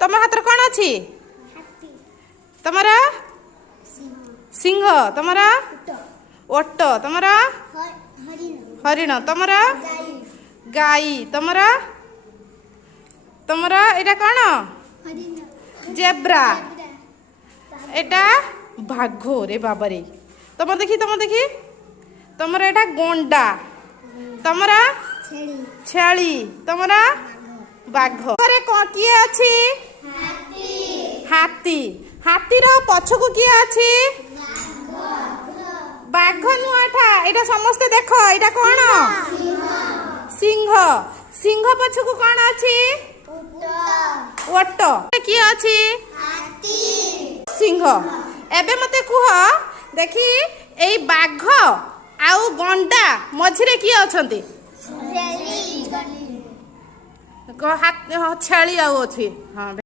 तुम हाथ कौन अच्छी तुम्हारा सिंह तुम्हारा ओट तुम्हारा हरिण तुम्हारा गाई तुम्हारा तुम्हारा एटा कौन जेब्रा एटा भागो रे बाबा रे तुम देखी तुम्हारा एटा गोंडा तुम्हारा छेली तुम्हारा बाघ किए अच्छी हाथी हाथी रो पछकु किए अच्छी बाघ नुआठा एटा समस्ते देख एटा कौन सिंह सिंह पछकु कौन अच्छी ओट किए अच्छी सिंह एबे मते कुह देखी एई बाघ आउ गंडा मझिरे किए अछंती छेली आउ अछि हाँ।